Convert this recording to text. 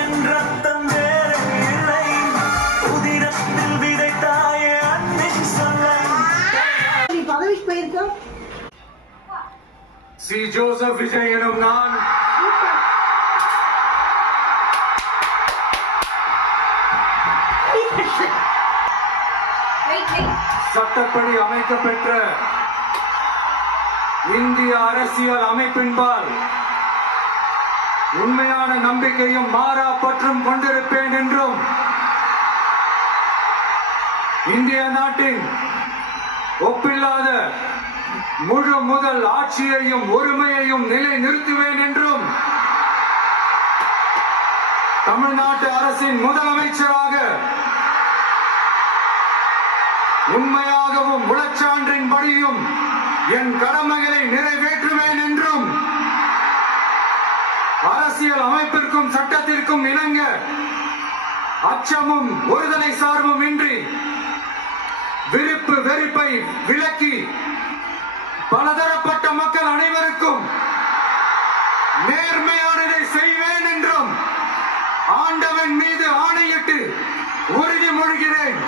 என் ரத்தம் வேறு இல்லை உதிரத்தில் விதைத்தாயே அன்பின் சொல்லை பதவிக்கு போயிருக்கோம். சி ஜோசப் விஜய் எனும் நான் சட்டப்படி அமைக்கப்பெற்ற இந்திய அரசியல் அமைப்பின்பால் உண்மையான நம்பிக்கையும் மாறா பற்றும் கொண்டிருப்பேன் என்றும் இந்திய நாட்டின் ஒப்பில்லாத முழு முதல் ஆட்சியையும் ஒருமையையும் நிலை நிறுத்துவேன் என்றும் தமிழ்நாட்டு அரசின் முதலமைச்சராக உண்மையாகவும் உளச்சான்றின்படியும் என் கடமைகளை நிறைவேற்றுவேன் என்றும் அரசியல் அமைப்பிற்கும் சட்டத்திற்கும் இணங்க அச்சமும் ஒருதலை சார்பும் இன்றி விருப்பு வெறுப்பை விலக்கி பலதரப்பட்ட மக்கள் அனைவருக்கும் நேர்மையானதை செய்வேன் என்றும் ஆண்டவன் மீது ஆணையிட்டு உறுதிமொழிகிறேன்.